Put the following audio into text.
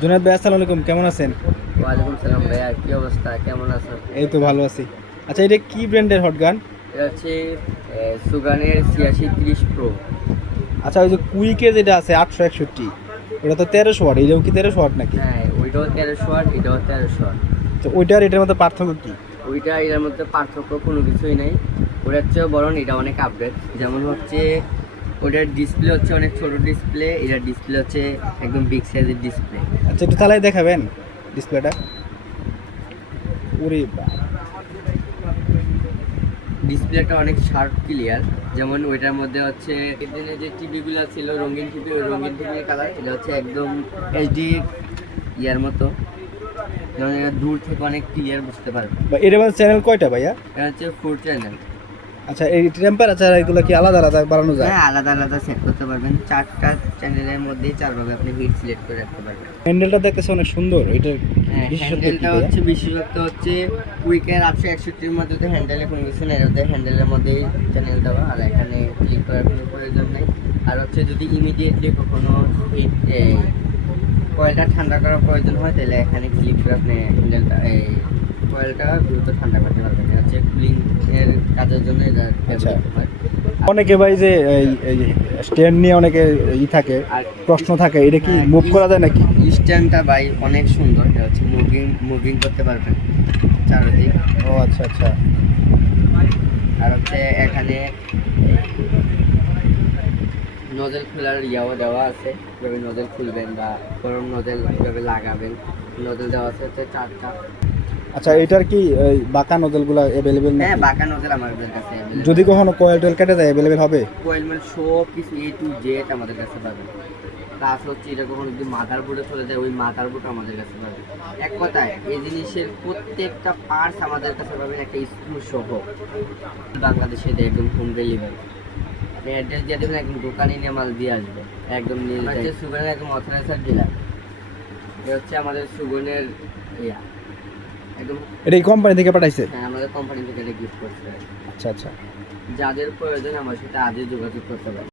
জুনায়েদ ভাই, আসসালামু আলাইকুম, কেমন আছেন? ওয়ালাইকুম সালাম ভাইয়া, কি অবস্থা, কেমন আছো? এই তো ভালো আছি। আচ্ছা, এটা কি ব্র্যান্ডের হট গান? এটা হচ্ছে সুগানের 8630 প্রো। আচ্ছা, ওই যে কুইকে যেটা আছে 861, ওটা তো 1300 ওয়াট, এটাও কি 1300 ওয়াট নাকি? হ্যাঁ, ওইটাও 1300 ওয়াট, এটাও 1300 ওয়াট। তো ওইটার এটার মধ্যে পার্থক্য কি? ওইটা এটার মধ্যে পার্থক্য কোনো কিছুই নেই। ওটার চেয়েও বরং এটা অনেক আপডেট। যেমন হচ্ছে ওটার ডিসপ্লে হচ্ছে অনেক ছোট ডিসপ্লে, এটার ডিসপ্লে হচ্ছে একদম বিগ সাইজের ডিসপ্লে। আচ্ছা, একটু চালাই দেখাবেন ডিসপ্লেটা। ওরে বাপ! ডিসপ্লেটা অনেক শার্প ক্লিয়ার। যেমন ওইটার মধ্যে হচ্ছে এদিনে যে টিভিগুলো ছিল রঙিন টিভি, ওই রঙিন টিভির কালার এটা হচ্ছে একদম এইচডি ইয়ার মতো। যেমন এটা দূর থেকে অনেক ক্লিয়ার বুঝতে পারবে। বা এটার মধ্যে চ্যানেল কয়টা ভাইয়া? এটা হচ্ছে 4 চ্যানেল। আচ্ছা, এই টেম্পারেচার এগুলো কি আলাদা আলাদা বাড়ানো যায়? হ্যাঁ, আলাদা আলাদা সেট করতে পারবেন। 4টা চ্যানেলের মধ্যেই 4 ভাবে আপনি হিট সিলেক্ট করে রাখতে পারবেন। হ্যান্ডেলটা দেখতেছে অনেক সুন্দর। এটার হ্যাঁ, বিশেষত্ব কি হ্যান্ডেলটা ভাইয়া? হচ্ছে বিশেষত্ব হচ্ছে কুইকের 861-র মধ্যে তো হ্যান্ডেলে কোনো কিছু নেই, ওদের হ্যান্ডেলের মধ্যেই চ্যানেল দেওয়া, আর এখানে ক্লিক করার কোনো প্রয়োজন নেই। আর হচ্ছে যদি ইমিডিয়েটলি কখনো হিট কয়েলটা ঠান্ডা করার প্রয়োজন হয় তাহলে এখানে ক্লিক করে আপনি হ্যান্ডেলটা কয়েলটা দ্রুত ঠান্ডা করতে পারবেন। এটা হচ্ছে কুলিং এর কাজের জন্য এটা আচ্ছা। ব্যবহৃত হয়। অনেকে ভাই যে এই স্ট্যান্ড নিয়ে অনেকে থাকে, আর প্রশ্ন থাকে, এটা কি মুভ করা যায় নাকি? স্ট্যান্ডটা ভাই অনেক সুন্দর, এটা হচ্ছে মুভিং করতে পারবেন চারদিক। ও আচ্ছা আচ্ছা। আর হচ্ছে এখানে নজল খোলার ইয়াও দেওয়া আছে, কীভাবে নজল খুলবেন বা গরম নজল কীভাবে লাগাবেন, নজল দেওয়া আছে হচ্ছে 4টা। আচ্ছা, এটার কি এই বাঁকা নজলগুলো অ্যাভেলেবেল হ্যাঁ, নাকি? বাঁকা নজল আমাদের কাছে available। যদি কখনো কয়েল টয়েল কেটে যায় অ্যাভেলেবেল হবে? কোয়েল মানে সব কিছু A to Z আমাদের কাছে পাবেন। প্লাস হচ্ছে এটা কখনো যদি মাদার বোর্ডে চলে যায় ওই মাদার বোর্ড আমাদের কাছে পাবেন। এক কথায় এই জিনিসের প্রত্যেকটা পার্টস আমাদের কাছে পাবেন একটা স্ক্রু সহ। বাংলাদেশে এটা একদম হোম ডেলিভারি। আপনি অ্যাড্রেস দিয়ে দেবেন, একদম দোকানে নিয়ে মাল দিয়ে আসবে একদম নিয়ে। হচ্ছে সুগনের একদম অথরাইজড ডিলার। এটা হচ্ছে আমাদের সুগনের ইয়া একদম। এটা এই কোম্পানি থেকে পাঠাইছে? হ্যাঁ, আমাদের কোম্পানি থেকে এটা গিফট করছে। আচ্ছা আচ্ছা। যাদের প্রয়োজন আমার সাথে আজই যোগাযোগ করতে পারে।